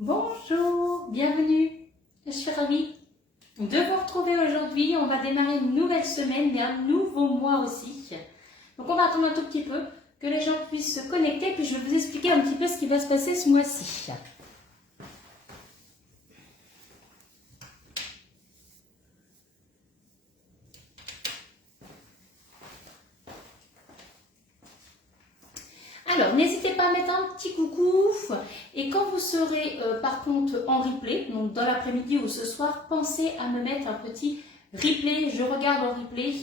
Bonjour, bienvenue. Je suis ravie de vous retrouver aujourd'hui. On va démarrer une nouvelle semaine, mais un nouveau mois aussi. Donc on va attendre un tout petit peu que les gens puissent se connecter, puis je vais vous expliquer un petit peu ce qui va se passer ce mois-ci. Alors, n'hésitez pas à mettre un petit coucou et quand vous serez par contre en replay, donc dans l'après-midi ou ce soir, pensez à me mettre un petit replay. Je regarde en replay,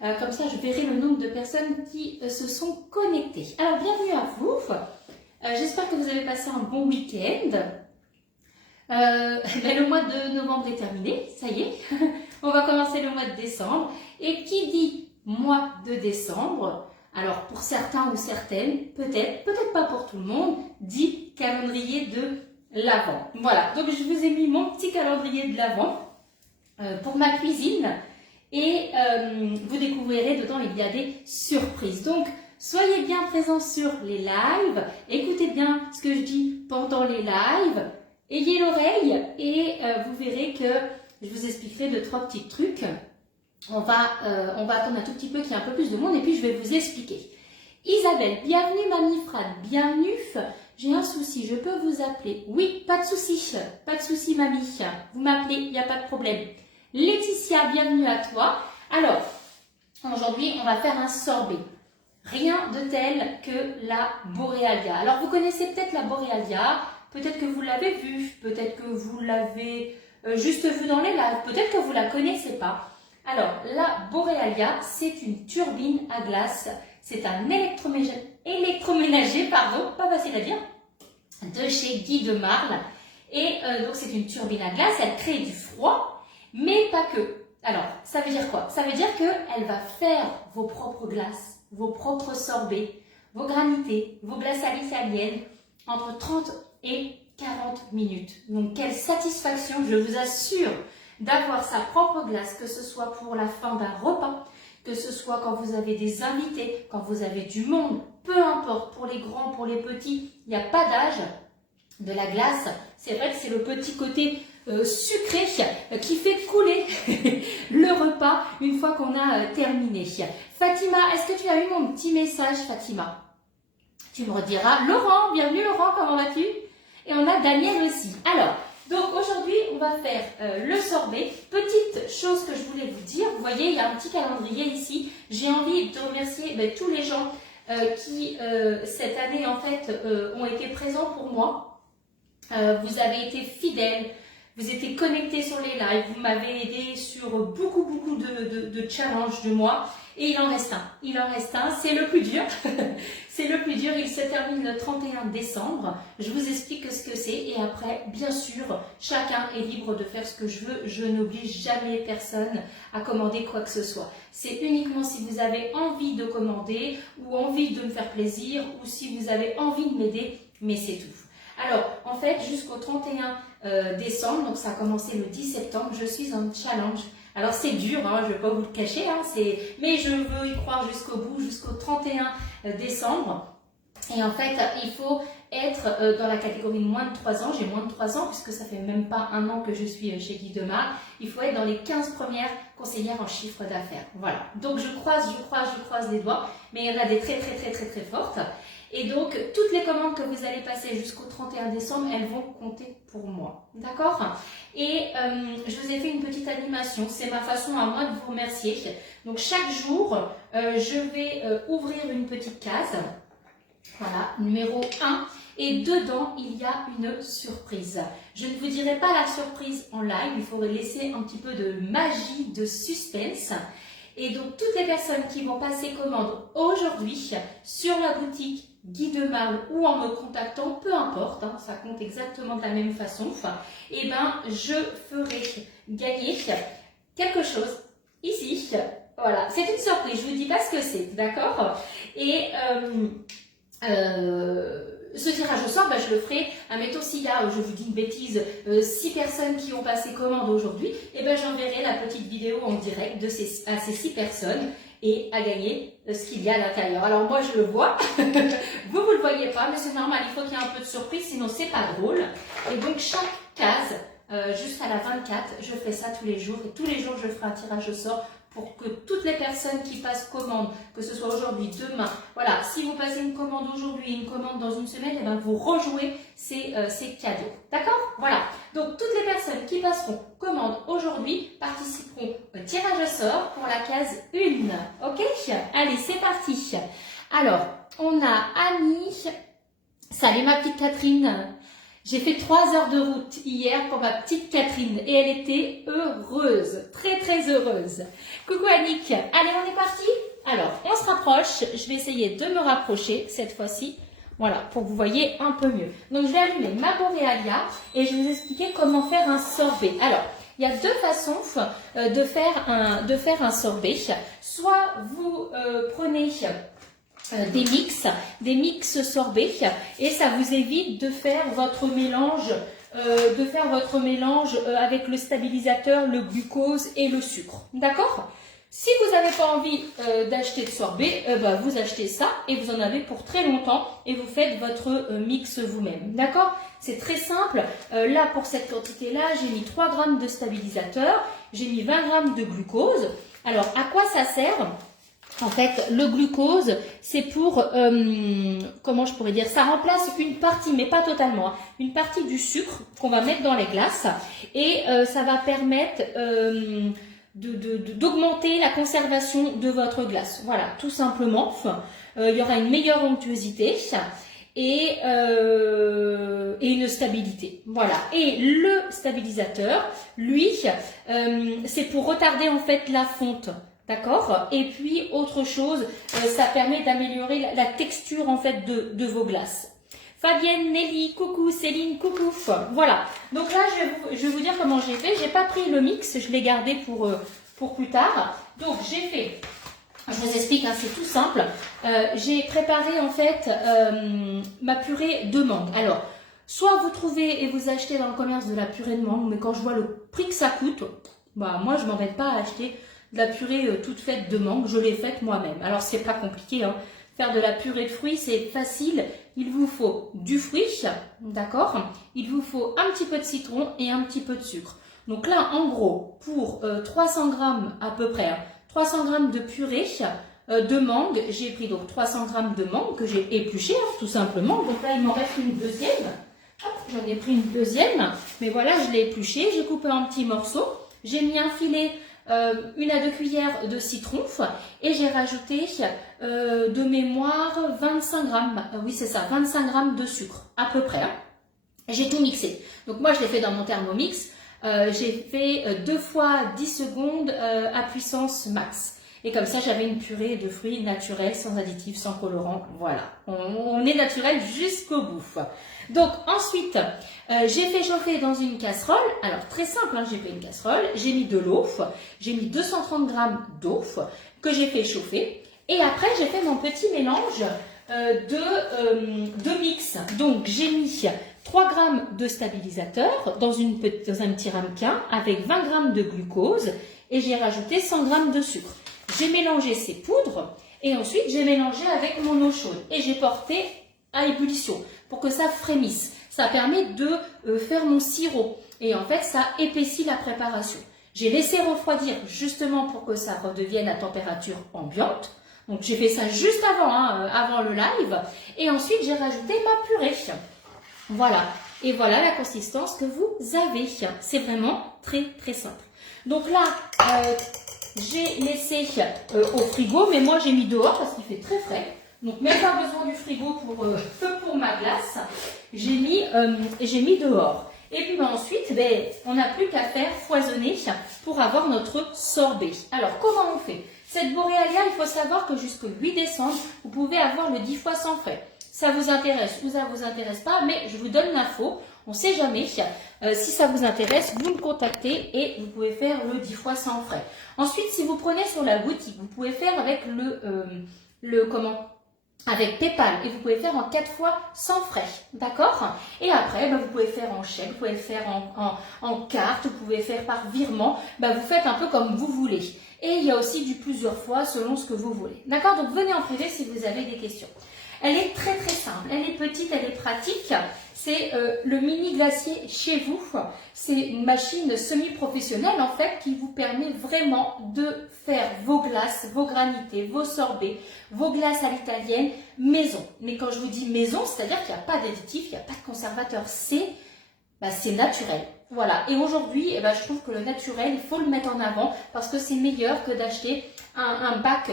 comme ça je verrai le nombre de personnes qui se sont connectées. Alors, bienvenue à vous. J'espère que vous avez passé un bon week-end. Le mois de novembre est terminé, ça y est. On va commencer le mois de décembre. Et qui dit mois de décembre, alors pour certains ou certaines, peut-être pas pour tout le monde, dit calendrier de l'Avent. Voilà, donc je vous ai mis mon petit calendrier de l'Avent pour ma cuisine et vous découvrirez dedans, il y a des surprises. Donc soyez bien présents sur les lives, écoutez bien ce que je dis pendant les lives, ayez l'oreille et vous verrez que je vous expliquerai 2-3 petits trucs. On va attendre un tout petit peu qu'il y ait un peu plus de monde et puis je vais vous expliquer. Isabelle, bienvenue Mamie Frad, bienvenue. J'ai un souci, je peux vous appeler? Oui, pas de souci Mamie. Vous m'appelez, il n'y a pas de problème. Laetitia, bienvenue à toi. Alors, aujourd'hui, on va faire un sorbet. Rien de tel que la Borealia. Alors, vous connaissez peut-être la Borealia, peut-être que vous l'avez vue, peut-être que vous l'avez juste vue dans les lives, peut-être que vous ne la connaissez pas. Alors, la Borealia, c'est une turbine à glace. C'est un électroménager, pas facile à dire, de chez Guy de Marle. Et donc, c'est une turbine à glace, elle crée du froid, mais pas que. Alors, ça veut dire quoi? Ça veut dire qu'elle va faire vos propres glaces, vos propres sorbets, vos granités, vos glaces à l'italienne, entre 30 et 40 minutes. Donc, quelle satisfaction, je vous assure, d'avoir sa propre glace, que ce soit pour la fin d'un repas, que ce soit quand vous avez des invités, quand vous avez du monde, peu importe, pour les grands, pour les petits, il n'y a pas d'âge de la glace. C'est vrai que c'est le petit côté sucré qui fait couler le repas une fois qu'on a terminé. Fatima, est-ce que tu as eu mon petit message, Fatima? Tu me rediras. Laurent, bienvenue Laurent, comment vas-tu? Et on a Daniel aussi. Alors, donc aujourd'hui, on va faire le sorbet. Petite chose que je voulais vous dire, vous voyez, il y a un petit calendrier ici. J'ai envie de remercier tous les gens qui, cette année, en fait, ont été présents pour moi. Vous avez été fidèles, vous étiez connectés sur les lives, vous m'avez aidé sur beaucoup de challenges de moi. Et il en reste un, c'est le plus dur. C'est le plus dur, il se termine le 31 décembre. Je vous explique ce que c'est et après, bien sûr, chacun est libre de faire ce que je veux. Je n'oblige jamais personne à commander quoi que ce soit. C'est uniquement si vous avez envie de commander ou envie de me faire plaisir ou si vous avez envie de m'aider, mais c'est tout. Alors, en fait, jusqu'au 31 décembre, donc ça a commencé le 10 septembre, je suis en challenge. Alors c'est dur, hein, je ne vais pas vous le cacher, hein, mais je veux y croire jusqu'au bout, jusqu'au 31 décembre. Et en fait, il faut être dans la catégorie de moins de 3 ans. J'ai moins de 3 ans puisque ça fait même pas un an que je suis chez Guy de Marle. Il faut être dans les 15 premières conseillères en chiffre d'affaires. Voilà. Donc je croise les doigts. Mais il y en a des très fortes. Et donc, toutes les commandes que vous allez passer jusqu'au 31 décembre, elles vont compter pour moi. D'accord? Et je vous ai fait une petite animation. C'est ma façon à moi de vous remercier. Donc, chaque jour, je vais ouvrir une petite case. Voilà, numéro 1. Et dedans, il y a une surprise. Je ne vous dirai pas la surprise en live. Il faudrait laisser un petit peu de magie, de suspense. Et donc, toutes les personnes qui vont passer commande aujourd'hui sur la boutique Guy de Marle ou en me contactant, peu importe, hein, ça compte exactement de la même façon, et ben, je ferai gagner quelque chose ici. Voilà, c'est une surprise, je ne vous dis pas ce que c'est, d'accord? Et ce tirage au sort, je le ferai, admettons s'il y a, je vous dis une bêtise, 6 personnes qui ont passé commande aujourd'hui, et j'enverrai la petite vidéo en direct à ces 6 personnes et à gagner ce qu'il y a à l'intérieur. Alors moi je le vois, vous le voyez pas, mais c'est normal, il faut qu'il y ait un peu de surprise, sinon c'est pas drôle. Et donc chaque case, jusqu'à la 24, je fais ça tous les jours, et tous les jours je ferai un tirage au sort pour que toutes les personnes qui passent commande, que ce soit aujourd'hui, demain, voilà, si vous passez une commande aujourd'hui, une commande dans une semaine, vous rejouez ces cadeaux. D'accord? Voilà. Donc, toutes les personnes qui passeront commande aujourd'hui participeront au tirage au sort pour la case 1. Ok? Allez, c'est parti. Alors, on a Annie. Salut ma petite Catherine. J'ai fait 3 heures de route hier pour ma petite Catherine et elle était heureuse, très très heureuse. Coucou Annick, allez on est parti? Alors on se rapproche, je vais essayer de me rapprocher cette fois-ci, voilà, pour que vous voyez un peu mieux. Donc je vais allumer ma Borealia et je vais vous expliquer comment faire un sorbet. Alors, il y a 2 façons de faire un sorbet. Soit vous prenez des mix sorbets et ça vous évite de faire votre mélange avec le stabilisateur, le glucose et le sucre. D'accord? Si vous n'avez pas envie d'acheter de sorbet, vous achetez ça et vous en avez pour très longtemps et vous faites votre mix vous-même. D'accord? C'est très simple. Là, pour cette quantité-là, j'ai mis 3 grammes de stabilisateur, j'ai mis 20 grammes de glucose. Alors, à quoi ça sert? En fait, le glucose, c'est pour, comment je pourrais dire, ça remplace une partie, mais pas totalement, une partie du sucre qu'on va mettre dans les glaces et ça va permettre d'augmenter la conservation de votre glace. Voilà, tout simplement. Il y aura une meilleure onctuosité et une stabilité. Voilà. Et le stabilisateur, lui, c'est pour retarder en fait la fonte. D'accord? Et puis, autre chose, ça permet d'améliorer la texture, en fait, de vos glaces. Fabienne, Nelly, coucou, Céline, coucou. Voilà. Donc là, je vais vous dire comment j'ai fait. J'ai pas pris le mix, je l'ai gardé pour plus tard. Donc, j'ai fait, je vous explique, hein, c'est tout simple. J'ai préparé, en fait, ma purée de mangue. Alors, soit vous trouvez et vous achetez dans le commerce de la purée de mangue, mais quand je vois le prix que ça coûte, moi, je m'embête pas à acheter de la purée toute faite de mangue, je l'ai faite moi-même. Alors, c'est pas compliqué, hein. Faire de la purée de fruits, c'est facile. Il vous faut du fruit, d'accord? Il vous faut un petit peu de citron et un petit peu de sucre. Donc là, en gros, pour 300 grammes à peu près, 300 grammes de purée de mangue, j'ai pris donc 300 grammes de mangue que j'ai épluché, tout simplement. Donc là, il m'en reste une deuxième. J'en ai pris une deuxième, mais voilà, je l'ai épluché, j'ai coupé en petits morceaux. J'ai mis un filet 1 à 2 cuillères de citron et j'ai rajouté de mémoire 25 grammes, oui c'est ça, 25 grammes de sucre à peu près. J'ai tout mixé. Donc moi je l'ai fait dans mon Thermomix, j'ai fait 2 fois 10 secondes à puissance max. Et comme ça j'avais une purée de fruits naturels, sans additifs, sans colorants, voilà. On est naturel jusqu'au bout. Donc ensuite, j'ai fait chauffer dans une casserole. Alors très simple, hein, j'ai fait une casserole, j'ai mis de l'eau, j'ai mis 230 grammes d'eau que j'ai fait chauffer. Et après, j'ai fait mon petit mélange de mix. Donc j'ai mis 3 grammes de stabilisateur dans un petit ramequin avec 20 grammes de glucose et j'ai rajouté 100 grammes de sucre. J'ai mélangé ces poudres et ensuite j'ai mélangé avec mon eau chaude et j'ai porté à ébullition pour que ça frémisse. Ça permet de faire mon sirop et en fait ça épaissit la préparation. J'ai laissé refroidir justement pour que ça redevienne à température ambiante. Donc j'ai fait ça juste avant le live et ensuite j'ai rajouté ma purée. Voilà, et voilà la consistance que vous avez. C'est vraiment très très simple. Donc là, j'ai laissé au frigo, mais moi j'ai mis dehors parce qu'il fait très frais. Donc même pas besoin du frigo pour ma glace. J'ai mis dehors. Et puis ensuite, on n'a plus qu'à faire foisonner pour avoir notre sorbet. Alors comment on fait? Cette Borealia, il faut savoir que jusqu'au 8 décembre, vous pouvez avoir le 10 fois sans frais. Ça vous intéresse ou ça vous intéresse pas, mais je vous donne l'info. On ne sait jamais. Si ça vous intéresse, vous me contactez et vous pouvez faire le 10 fois sans frais. Ensuite, si vous prenez sur la boutique, vous pouvez faire avec avec PayPal et vous pouvez faire en 4 fois sans frais, d'accord? Et après, vous pouvez faire en chèque, vous pouvez le faire en carte, vous pouvez faire par virement, vous faites un peu comme vous voulez. Et il y a aussi du plusieurs fois selon ce que vous voulez, d'accord? Donc venez en privé si vous avez des questions. Elle est très très simple, elle est petite, elle est pratique. C'est le mini glacier chez vous. C'est une machine semi-professionnelle en fait qui vous permet vraiment de faire vos glaces, vos granités, vos sorbets, vos glaces à l'italienne maison. Mais quand je vous dis maison, c'est-à-dire qu'il n'y a pas d'additif, il n'y a pas de conservateur. C'est naturel. Voilà. Et aujourd'hui, je trouve que le naturel, il faut le mettre en avant parce que c'est meilleur que d'acheter un bac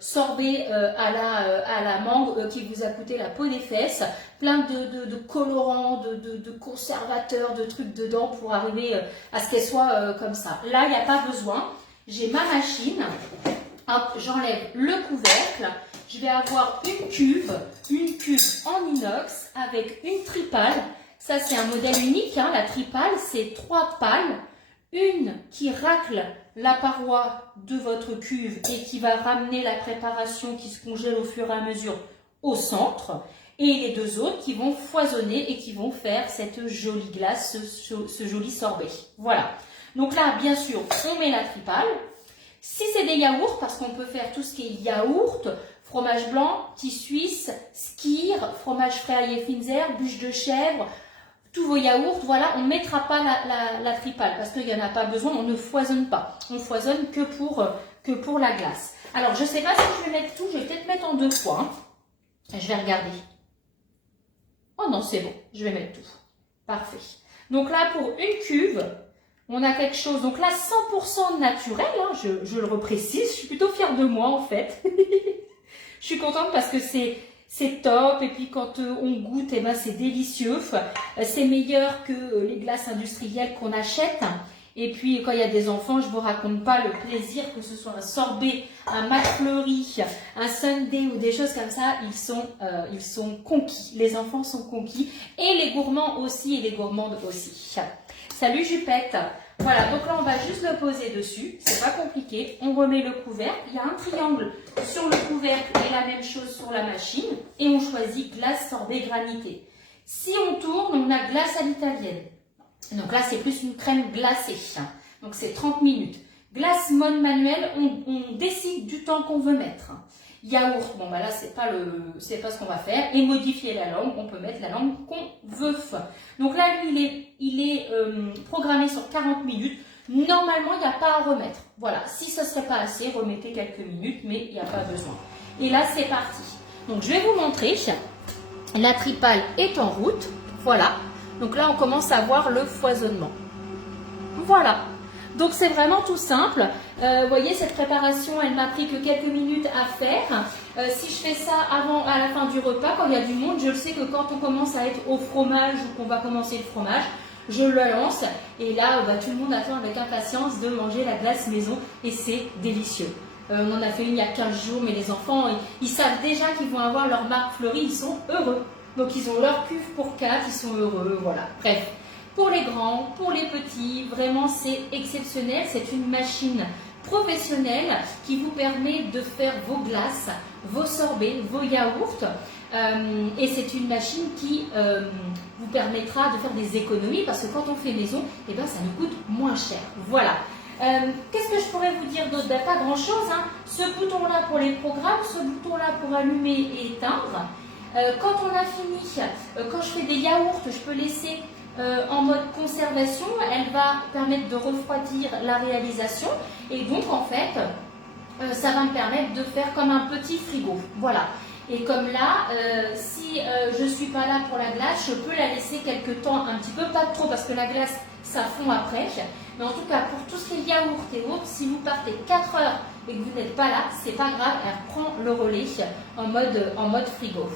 sorbet à la mangue qui vous a coûté la peau des fesses, plein de colorants, de conservateurs, de trucs dedans pour arriver à ce qu'elle soit comme ça. Là, il n'y a pas besoin. J'ai ma machine. Hop, j'enlève le couvercle. Je vais avoir une cuve en inox avec une tripale. Ça, c'est un modèle unique, hein. La tripale, c'est 3 pales, une qui racle la paroi de votre cuve et qui va ramener la préparation qui se congèle au fur et à mesure au centre, et les 2 autres qui vont foisonner et qui vont faire cette jolie glace, ce joli sorbet. Voilà. Donc là, bien sûr, on met la tripale. Si c'est des yaourts, parce qu'on peut faire tout ce qui est yaourt, fromage blanc, petit suisse, skyr, fromage frais aillé fines herbes, bûche de chèvre, tous vos yaourts, voilà, on ne mettra pas la tripale parce qu'il n'y en a pas besoin, on ne foisonne pas. On foisonne que pour la glace. Alors, je ne sais pas si je vais mettre tout, je vais peut-être mettre en 2 fois. Hein. Je vais regarder. Oh non, c'est bon, je vais mettre tout. Parfait. Donc là, pour une cuve, on a quelque chose, donc là, 100% naturel, hein, je le reprécise, je suis plutôt fière de moi en fait. Je suis contente parce que c'est top, et puis quand on goûte, c'est délicieux. C'est meilleur que les glaces industrielles qu'on achète. Et puis quand il y a des enfants, je vous raconte pas le plaisir, que ce soit un sorbet, un McFlurry, un sundae ou des choses comme ça, ils sont conquis. Les enfants sont conquis, et les gourmands aussi, et les gourmandes aussi. Salut Jupette. Voilà, donc là on va juste le poser dessus, c'est pas compliqué. On remet le couvercle, il y a un triangle sur le couvercle et la même chose sur la machine, et on choisit glace sorbet granité. Si on tourne, on a glace à l'italienne. Donc là c'est plus une crème glacée, donc c'est 30 minutes. Glace mode manuel, on décide du temps qu'on veut mettre. Yaourt, bon là c'est pas ce qu'on va faire. Et modifier la langue, on peut mettre la langue qu'on veut. Donc là lui il est programmé sur 40 minutes. Normalement il n'y a pas à remettre. Voilà, si ce serait pas assez, remettez quelques minutes, mais il n'y a pas besoin. Et là c'est parti. Donc je vais vous montrer. La tripale est en route. Voilà. Donc là on commence à voir le foisonnement. Voilà. Donc c'est vraiment tout simple. Vous voyez, cette préparation, elle m'a pris que quelques minutes à faire. Si je fais ça à la fin du repas, quand il y a du monde, je le sais que quand on commence à être au fromage ou qu'on va commencer le fromage, je le lance. Et là, tout le monde attend avec impatience de manger la glace maison et c'est délicieux. On en a fait une il y a 15 jours, mais les enfants, ils savent déjà qu'ils vont avoir leur marque fleurie, ils sont heureux. Donc ils ont leur cuve pour 4, ils sont heureux, voilà. Bref. Pour les grands, pour les petits, vraiment c'est exceptionnel. C'est une machine professionnelle qui vous permet de faire vos glaces, vos sorbets, vos yaourts. Et c'est une machine qui vous permettra de faire des économies parce que quand on fait maison, ça nous coûte moins cher. Voilà. Qu'est-ce que je pourrais vous dire d'autre? Pas grand-chose. Hein. Ce bouton-là pour les programmes, ce bouton-là pour allumer et éteindre. Quand on a fini, quand je fais des yaourts, je peux laisser en mode conservation, elle va permettre de refroidir la réalisation et donc en fait ça va me permettre de faire comme un petit frigo, voilà. Et comme là, si je ne suis pas là pour la glace, je peux la laisser quelques temps, un petit peu, pas trop parce que la glace ça fond après, mais en tout cas pour tout ce qui est yaourt et autres, si vous partez 4 heures et que vous n'êtes pas là, c'est pas grave, elle prend le relais en mode frigo.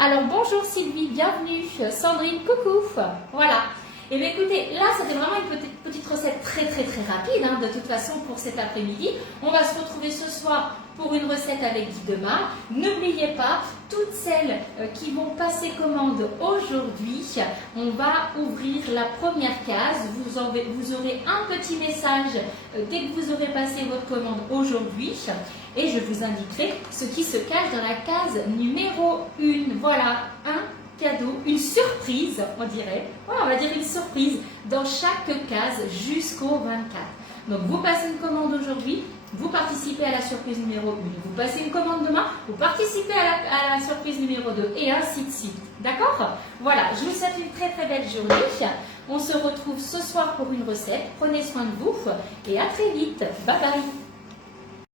Alors bonjour Sylvie, bienvenue. Sandrine, coucou. Voilà. Et bien écoutez, là c'était vraiment une petite recette très rapide hein, de toute façon pour cet après-midi. On va se retrouver ce soir pour une recette avec Guy Demar. N'oubliez pas, toutes celles qui vont passer commande aujourd'hui, on va ouvrir la première case. Vous aurez un petit message dès que vous aurez passé votre commande aujourd'hui. Et je vous indiquerai ce qui se cache dans la case numéro 1. Voilà, un cadeau, une surprise, on dirait. Voilà, on va dire une surprise dans chaque case jusqu'au 24. Donc, vous passez une commande aujourd'hui, vous participez à la surprise numéro 1. Vous passez une commande demain, vous participez à la surprise numéro 2 et ainsi de suite. D'accord? Voilà, je vous souhaite une très belle journée. On se retrouve ce soir pour une recette. Prenez soin de vous et à très vite. Bye bye.